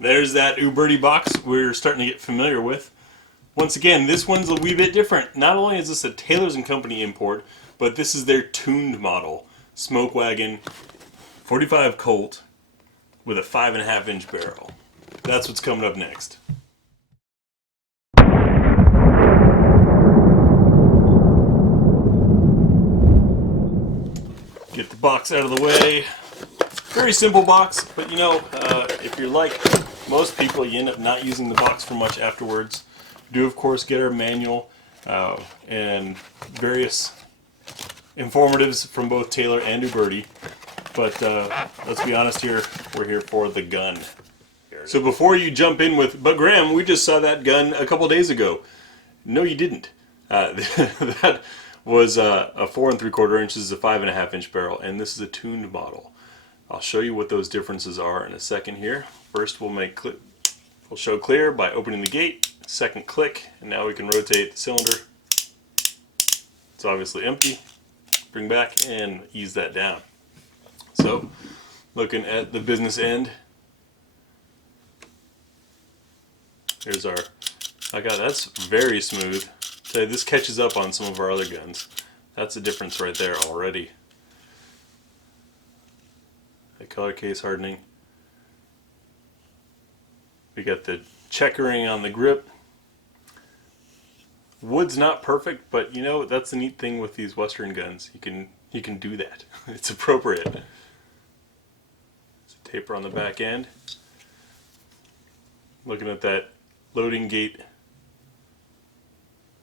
There's that Uberti box we're starting to get familiar with. Once again, this one's a wee bit different. Not only is this a Taylor & Company import, but this is their tuned model. Smoke Wagon 45 Colt with a 5.5-inch barrel. That's what's coming up next. Get the box out of the way. Very simple box, but you know, if you're like most people, you end up not using the box for much afterwards. We do, of course, get our manual and various informatives from both Taylor and Uberti. But let's be honest here, we're here for the gun. So before you jump in with, but Graham, we just saw that gun a couple days ago. No, you didn't. That was a 4 3/4 inches, a 5.5-inch barrel, and this is a tuned model. I'll show you what those differences are in a second here. First, we'll show clear by opening the gate. Second click, and now we can rotate the cylinder. It's obviously empty. Bring back and ease that down. So, looking at the business end, here's our. That's very smooth. So this catches up on some of our other guns. That's a difference right there already. The color case hardening. We got the checkering on the grip. Wood's not perfect, but you know that's the neat thing with these Western guns. You can do that. It's appropriate. There's a taper on the back end. Looking at that loading gate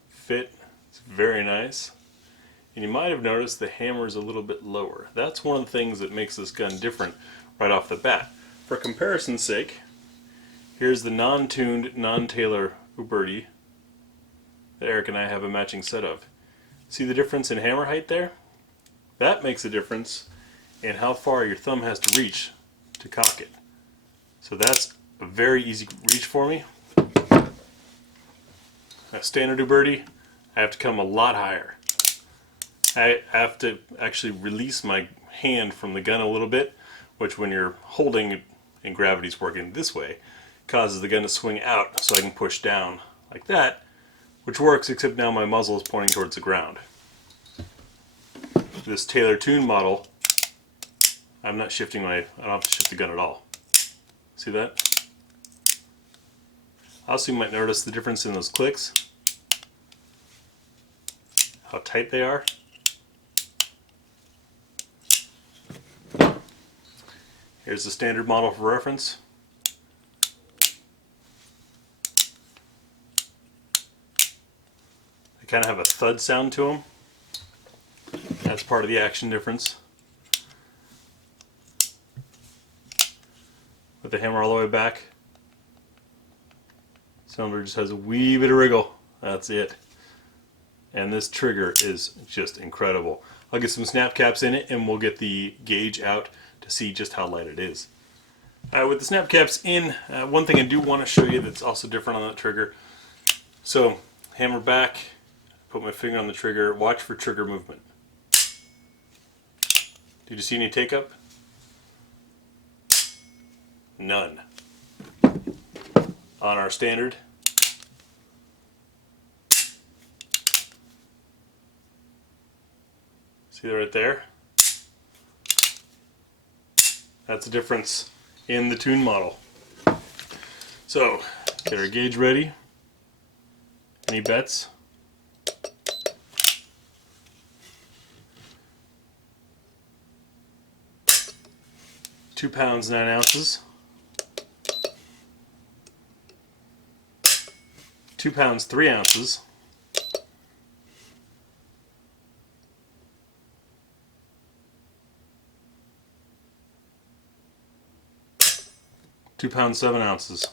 fit, it's very nice. And you might have noticed the hammer is a little bit lower. That's one of the things that makes this gun different right off the bat. For comparison's sake, here's the non-tuned, non-Taylor Uberti that Eric and I have a matching set of. See the difference in hammer height there? That makes a difference in how far your thumb has to reach to cock it. So that's a very easy reach for me. A standard Uberti, I have to come a lot higher. I have to actually release my hand from the gun a little bit, which when you're holding it and gravity's working this way, causes the gun to swing out so I can push down like that, which works except now my muzzle is pointing towards the ground. This Taylor Tune model, I don't have to shift the gun at all. See that? Also, you might notice the difference in those clicks, how tight they are. Here's the standard model for reference. They kind of have a thud sound to them. That's part of the action difference. With the hammer all the way back, cylinder just has a wee bit of wriggle. That's it. And this trigger is just incredible. I'll get some snap caps in it and we'll get the gauge out to see just how light it is. With the snap caps in, one thing I do want to show you that's also different on that trigger. So, hammer back, put my finger on the trigger, watch for trigger movement. Did you see any take up? None. On our standard. See that right there? That's the difference in the tune model. So, get our gauge ready. Any bets? £2 9 ounces. £2 3 ounces. £2 7 ounces.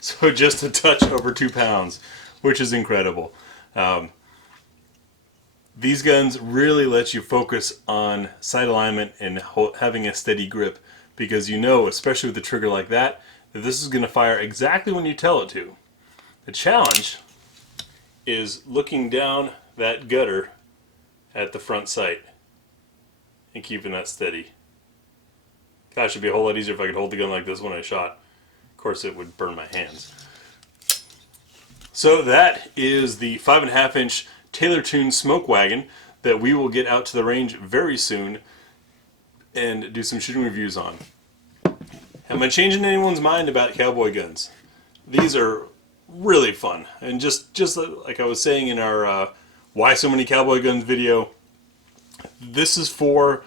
So just a touch over 2 pounds, which is incredible. These guns really let you focus on sight alignment and having a steady grip, because you know, especially with a trigger like that this is going to fire exactly when you tell it to. The challenge is looking down that gutter at the front sight and keeping that steady. Gosh, it'd be a whole lot easier if I could hold the gun like this when I shot. Of course it would burn my hands. So that is the 5.5-inch Taylor Tune Smoke Wagon that we will get out to the range very soon and do some shooting reviews on. Am I changing anyone's mind about cowboy guns? These are really fun, and just like I was saying in our Why So Many Cowboy Guns video, this is for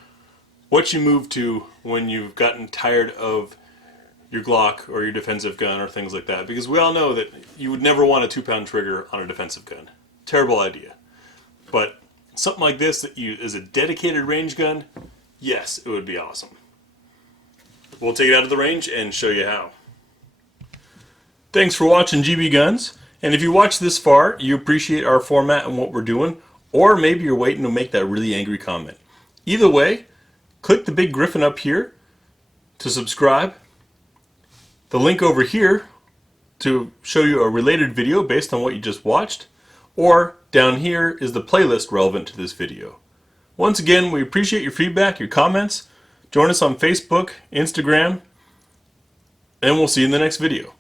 what you move to when you've gotten tired of your Glock or your defensive gun or things like that, because we all know that you would never want a 2-pound trigger on a defensive gun. Terrible idea. But something like this that is a dedicated range gun, yes, it would be awesome. We'll take it out of the range and show you how. Thanks for watching GBGuns, and if you watched this far, you appreciate our format and what we're doing, or maybe you're waiting to make that really angry comment. Either way, click the big griffin up here to subscribe. The link over here to show you a related video based on what you just watched, or down here is the playlist relevant to this video. Once again, we appreciate your feedback, your comments. Join us on Facebook, Instagram, and we'll see you in the next video.